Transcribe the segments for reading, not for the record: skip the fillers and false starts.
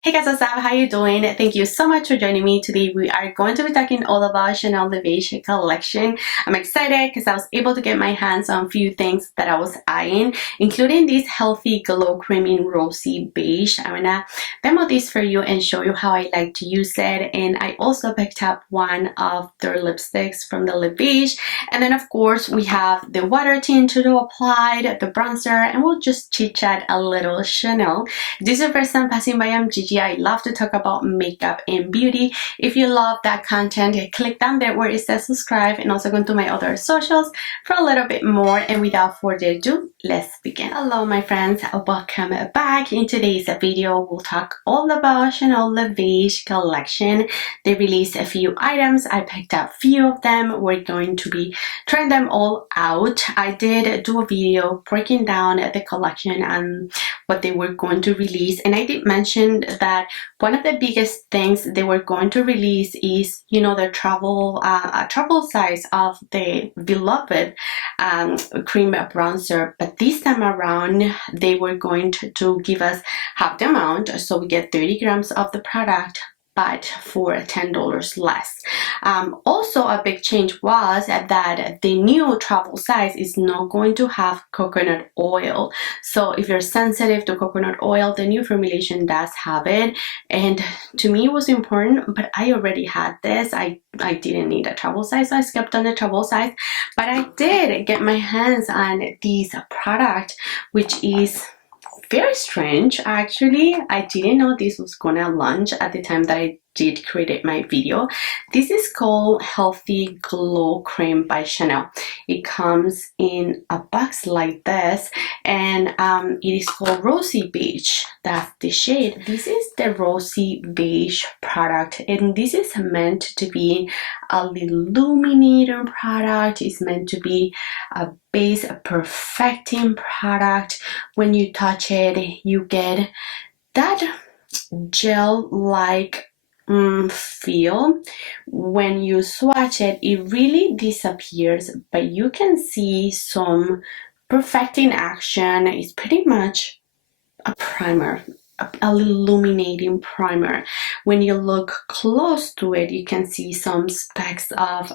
Hey guys, what's up? How you doing? Thank you so much for joining me. Today we are going to be talking all about Chanel the Beige collection. I'm excited because I was able to get my hands on a few things that I was eyeing, including this healthy glow cream in Rosy Beige. I'm gonna demo this for you and show you how I like to use it. And I also picked up one of their lipsticks from the Beige. And then of course we have the water tint to apply, the bronzer, and we'll just chit chat a little Chanel. If this is your first time passing by, I'm Gigi. I love to talk about makeup and beauty. If you love that content, click down there where it says subscribe, and also go to my other socials for a little bit more. And without further ado, let's begin. Hello my friends, welcome back. In today's video, we'll talk all about Chanel the Beige collection. They released a few items. I picked up a few of them. We're going to be trying them all out. I did do a video breaking down the collection and what they were going to release, and I did mention that one of the biggest things they were going to release is, you know, the travel size of the beloved cream bronzer. But this time around they were going to give us half the amount, so we get 30 grams of the product but for $10 less. Also a big change was that the new travel size is not going to have coconut oil. So if you're sensitive to coconut oil, the new formulation does have it. And to me it was important, but I already had this. I didn't need a travel size, so I skipped on the travel size. But I did get my hands on this product, which is very strange. Actually, I didn't know this was gonna launch at the time that I did create my video. This is called Healthy Glow Cream by Chanel. It comes in a box like this, and it is called Rosy Beige. That's the shade. This is the Rosy Beige product, and this is meant to be a illuminating product. It's meant to be a base perfecting product. When you touch it, you get that gel-like feel. When you swatch it, it really disappears, but you can see some perfecting action. It's pretty much a primer, a illuminating primer. When you look close to it, you can see some specks of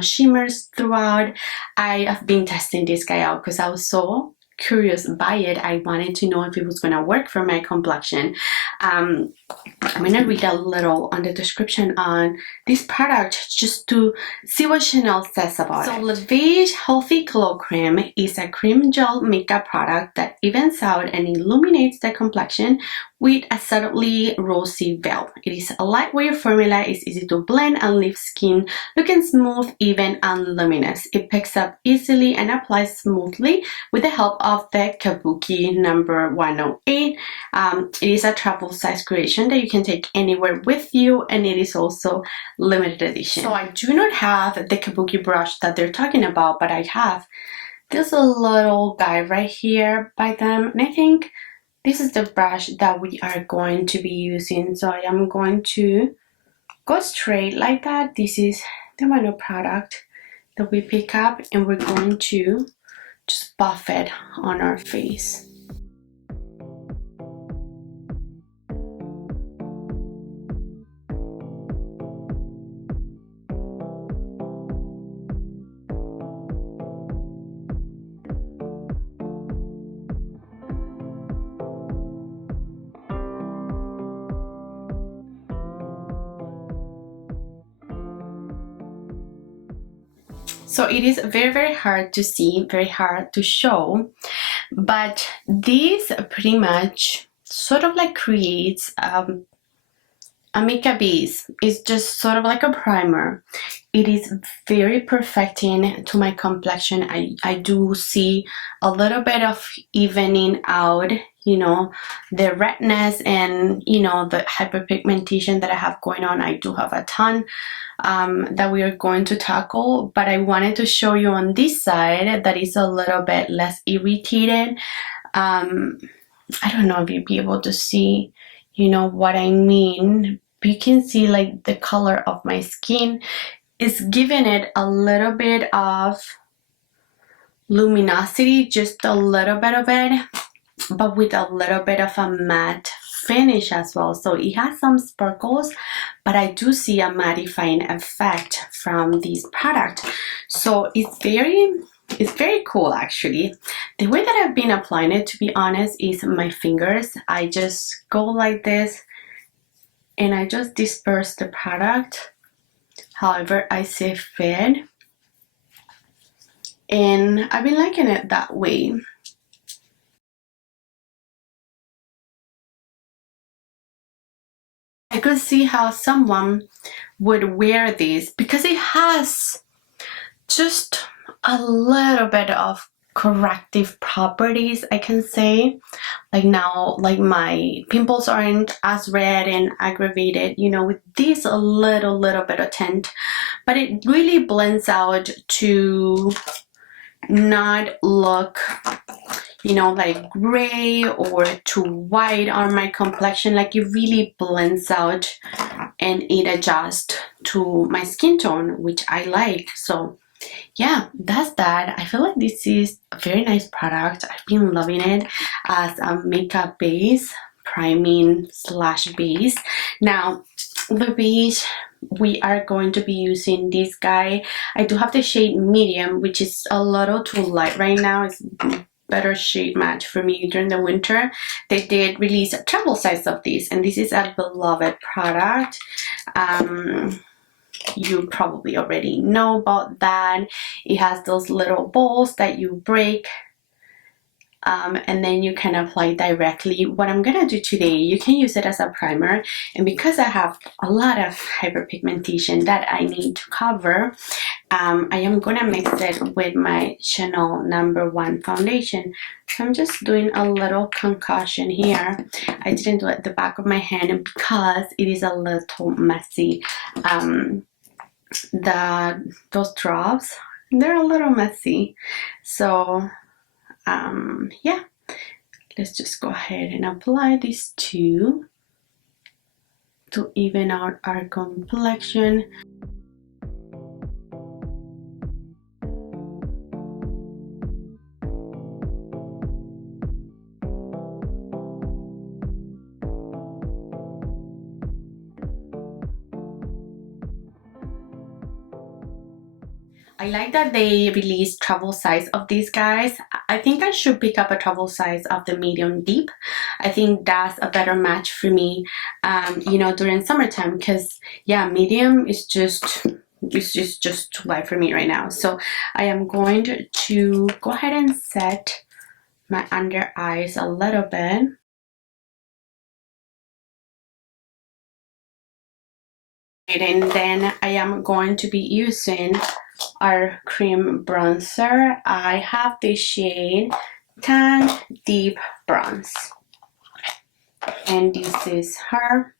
shimmers throughout. I have been testing this guy out because I was so curious by it. I wanted to know if it was gonna work for my complexion. I'm gonna read a little on the description on this product just to see what Chanel says about it. So the Beige Healthy Glow Cream is a cream gel makeup product that evens out and illuminates the complexion with a subtly rosy veil. It is a lightweight formula, is easy to blend and leave skin looking smooth, even, and luminous. It picks up easily and applies smoothly with the help of the Kabuki number 108. It is a travel size creation that you can take anywhere with you, and it is also limited edition. So I do not have the Kabuki brush that they're talking about, but I have this little guy right here by them, and I think this is the brush that we are going to be using. So I am going to go straight like that. This is the Mano product that we pick up, and we're going to just buff it on our face. So it is very hard to see, very hard to show, but this pretty much sort of like creates a makeup base. It's just sort of like a primer. It is very perfecting to my complexion. I do see a little bit of evening out, you know, the redness and, you know, the hyperpigmentation that I have going on. I do have a ton that we are going to tackle, but I wanted to show you on this side that is a little bit less irritated. I don't know if you'll be able to see, you know, what I mean. You can see like the color of my skin is giving it a little bit of luminosity, just a little bit of it, but with a little bit of a matte finish as well. So it has some sparkles, but I do see a mattifying effect from this product. So it's very cool actually. The way that I've been applying it, to be honest, is my fingers. I just go like this and I just disperse the product however I see fit. And I've been liking it that way. I could see how someone would wear this because it has just a little bit of corrective properties, I can say. Like now, like my pimples aren't as red and aggravated, you know, with this a little bit of tint, but it really blends out to not look, you know, like gray or too white on my complexion. Like it really blends out and it adjusts to my skin tone, which I like. So yeah, that's that. I feel like this is a very nice product. I've been loving it as a makeup base, priming slash base. Now the beige, we are going to be using this guy. I do have the shade medium, which is a little too light right now. It's better shade match for me during the winter. They did release a travel size of this, and this is a beloved product. You probably already know about that. It has those little balls that you break, and then you can apply directly. What I'm gonna do today, you can use it as a primer, and because I have a lot of hyperpigmentation that I need to cover, I am gonna mix it with my Chanel #1 foundation. So I'm just doing a little concoction here. I didn't do it at the back of my hand because it is a little messy. Those drops, they're a little messy. So yeah, let's just go ahead and apply these two to even out our complexion. I like that they released travel size of these guys. I think I should pick up a travel size of the medium deep. I think that's a better match for me, you know, during summertime, because yeah, medium is just too light for me right now. So I am going to go ahead and set my under eyes a little bit. And then I am going to be using our cream bronzer. I have the shade Tan Deep Bronze, and this is her.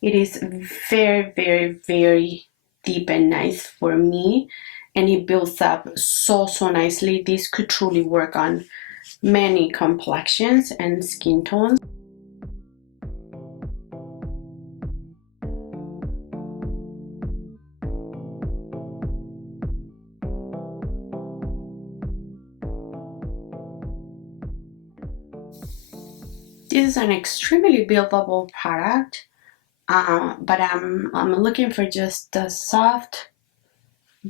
It is very deep and nice for me, and it builds up so nicely. This could truly work on many complexions and skin tones. This is an extremely buildable product, but I'm looking for just a soft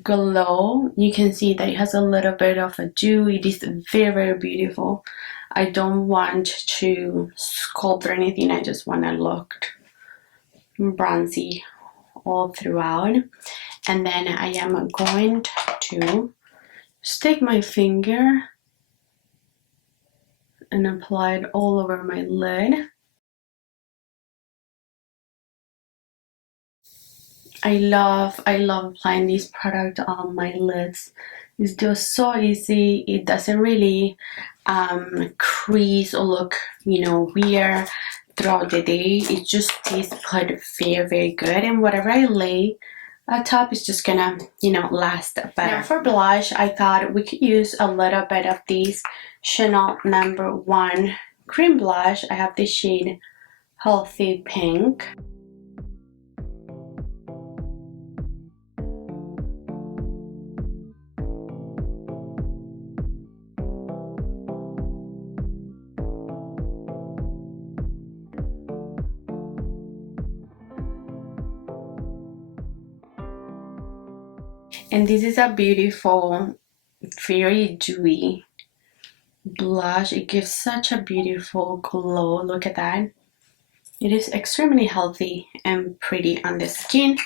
glow. You can see that it has a little bit of a dew. It is very beautiful. I don't want to sculpt or anything. I just want to look bronzy all throughout. And then I am going to stick my finger and apply it all over my lid. I love applying this product on my lids. It's just so easy. It doesn't really crease or look, you know, weird throughout the day. It just stays put very good, and whatever I lay top is just gonna, you know, last better. Now for blush, I thought we could use a little bit of this Chanel #1 cream blush. I have the shade Healthy Pink. And this is a beautiful, very dewy blush. It gives such a beautiful glow. Look at that. It is extremely healthy and pretty on the skin,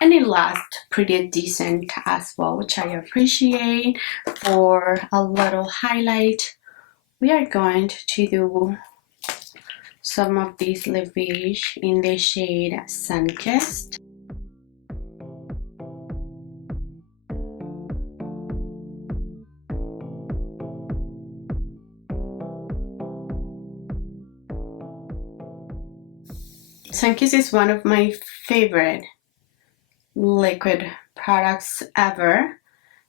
and it lasts pretty decent as well, which I appreciate. For a little highlight, we are going to do some of these Beige in the shade Sunkissed. Sunkissed is one of my favorite liquid products ever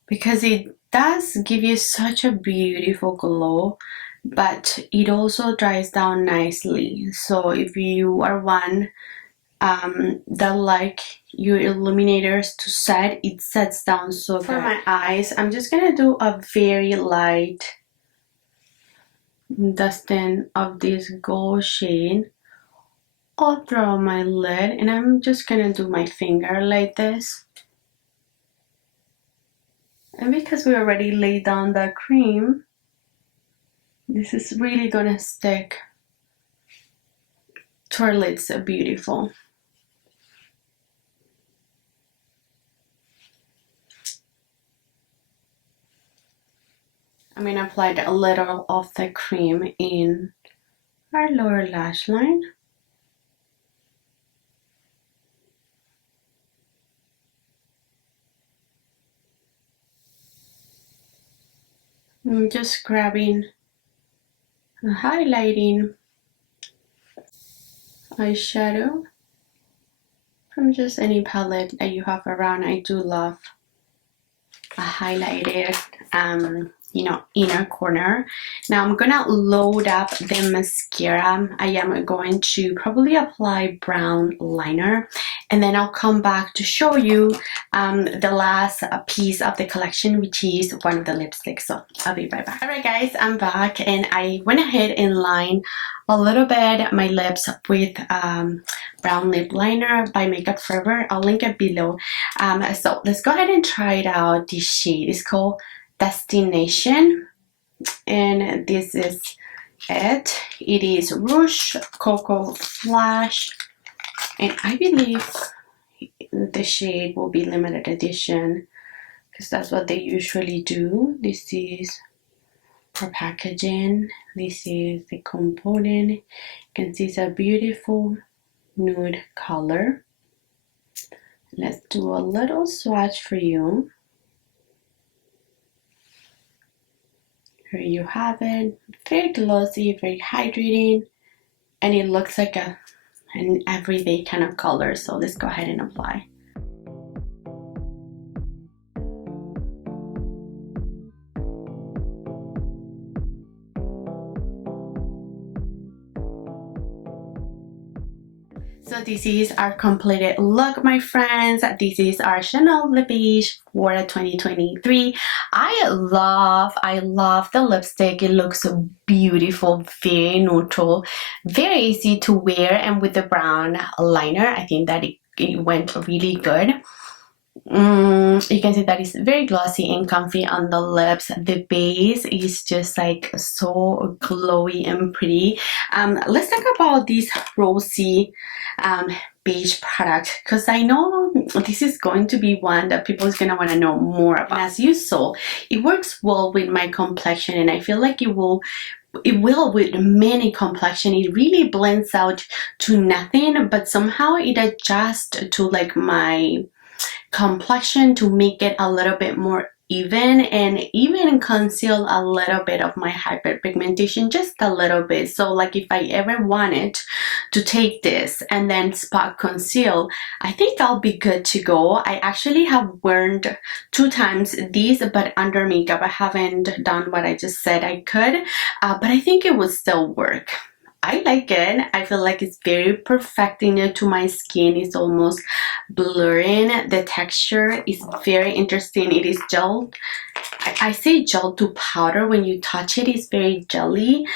because it does give you such a beautiful glow, but it also dries down nicely. So if you are one that like your illuminators to set, it sets down so good. For my eyes, I'm just gonna do a very light dusting of this gold shade all throughout my lid, and I'm just gonna do my finger like this. And because we already laid down the cream, this is really gonna stick to our lids beautiful. I'm gonna apply a little of the cream in our lower lash line. I'm just grabbing a highlighting eyeshadow from just any palette that you have around. I do love a highlighted inner corner. Now I'm gonna load up the mascara. I am going to probably apply brown liner, and then I'll come back to show you the last piece of the collection, which is one of the lipsticks. So I'll be right back. Alright guys, I'm back, and I went ahead and lined a little bit my lips with brown lip liner by Makeup Forever. I'll link it below. So let's go ahead and try it out. This shade is called Destination, and this is it. It is Rouge Coco Flash, and I believe the shade will be limited edition because that's what they usually do. This is for packaging. This is the component. You can see it's a beautiful nude color. Let's do a little swatch for you. Here you have it. Very glossy, very hydrating, and it looks like an everyday kind of color. So let's go ahead and apply. So this is our completed look, my friends. This is our Chanel Le Beige for 2023. I love the lipstick. It looks beautiful, very neutral, very easy to wear, and with the brown liner, I think that it went really good. You can see that it's very glossy and comfy on the lips. The base is just like so glowy and pretty. Let's talk about this Rosy beige product, because I know this is going to be one that people is gonna want to know more about. And as you saw, it works well with my complexion, and I feel like it will with many complexion. It really blends out to nothing, but somehow it adjusts to like my complexion to make it a little bit more even, and even conceal a little bit of my hyperpigmentation, just a little bit. So like if I ever wanted to take this and then spot conceal, I think I'll be good to go. I actually have worn 2 times these, but under makeup I haven't done what I just said I could, but I think it would still work. I like it. I feel like it's very perfecting it to my skin. It's almost blurring. The texture is very interesting. It is gel. I say gel to powder. When you touch it, it's very jelly.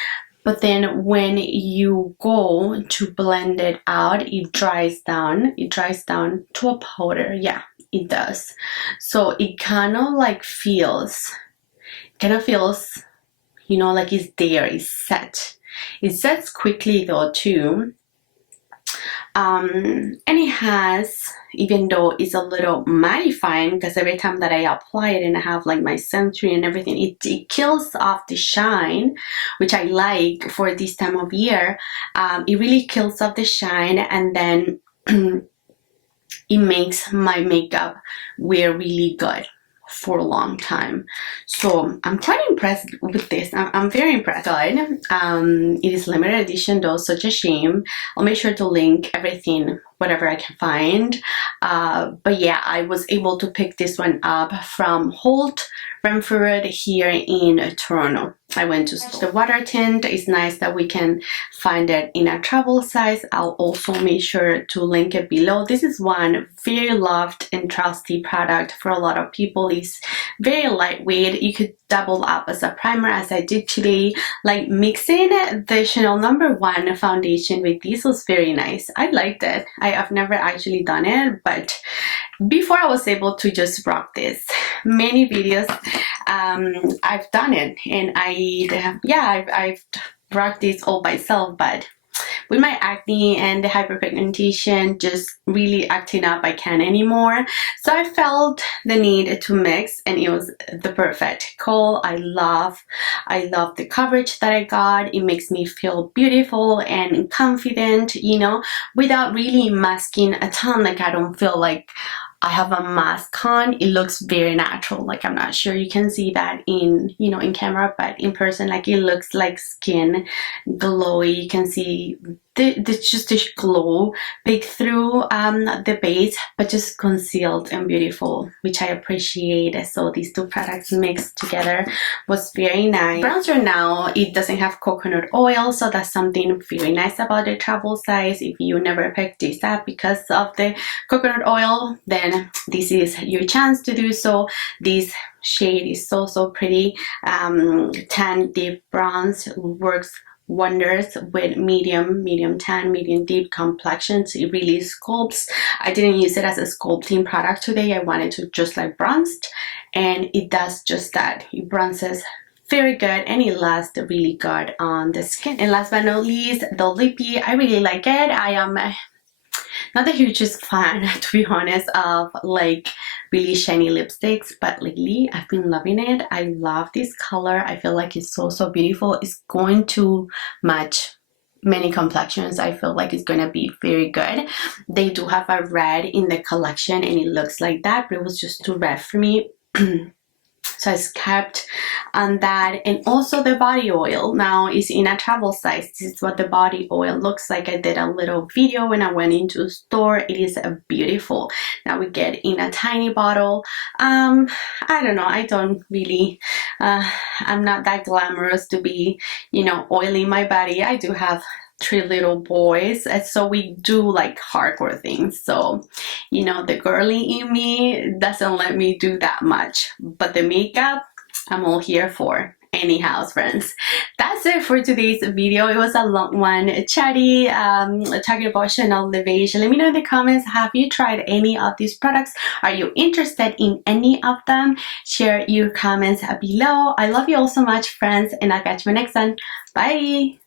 But then when you go to blend it out, it dries down. It dries down to a powder. Yeah, it does. So it kind of like feels, you know, like it's there, it's set. It sets quickly though too. And it has, even though it's a little mattifying, because every time that I apply it and I have like my sunscreen and everything, it kills off the shine, which I like for this time of year. It really kills off the shine, and then it makes my makeup wear really good for a long time. So I'm quite impressed with this. I'm very impressed. Good. It is limited edition though, such a shame. I'll make sure to link everything, whatever I can find. But yeah, I was able to pick this one up from Holt Renfrew here in Toronto. I went to the water tint. It's nice that we can find it in a travel size. I'll also make sure to link it below. This is one very loved and trusty product for a lot of people. It's very lightweight. You could double up as a primer, as I did today. Like, mixing the Chanel No. 1 foundation with this was very nice. I liked it. I've never actually done it, but before I was able to just rock this. Many videos I've done it, and I've rocked this all by myself, but with my acne and the hyperpigmentation just really acting up, I can't anymore. So I felt the need to mix, and it was the perfect call. I love the coverage that I got. It makes me feel beautiful and confident, you know, without really masking a ton. Like, I don't feel like I have a mask on. It looks very natural. Like, I'm not sure you can see that in, you know, in camera, but in person, like, it looks like skin glowy. You can see just the glow peek through the base, but just concealed and beautiful, which I appreciate. So these two products mixed together was very nice. Bronzer now, it doesn't have coconut oil, so that's something very nice about the travel size. If you never picked this up because of the coconut oil, then this is your chance to do so. This shade is so pretty. Tan deep bronze works wonders with medium tan, medium deep complexions. It really sculpts. I didn't use it as a sculpting product today. I wanted to just like bronzed, and it does just that. It bronzes very good, and it lasts really good on the skin. And last but not least, the lippy. I really like it. I am not the hugest fan, to be honest, of like really shiny lipsticks, but lately I've been loving it. I love this color. I feel like it's so beautiful. It's going to match many complexions. I feel like it's gonna be very good. They do have a red in the collection, and it looks like that, but it was just too red for me. So I kept on that. And also the body oil now is in a travel size. This is what the body oil looks like. I did a little video when I went into the store. It is beautiful. Now we get in a tiny bottle. I don't know, I don't really I'm not that glamorous to be, you know, oiling my body. I do have 3 little boys, and so we do like hardcore things, so you know, the girly in me doesn't let me do that much, but the makeup I'm all here for. Anyhow, friends, that's it for today's video. It was a long one, chatty, talking about Chanel Beige. Let me know in the comments, have you tried any of these products? Are you interested in any of them? Share your comments below. I love you all so much, friends, and I'll catch you next one. Bye.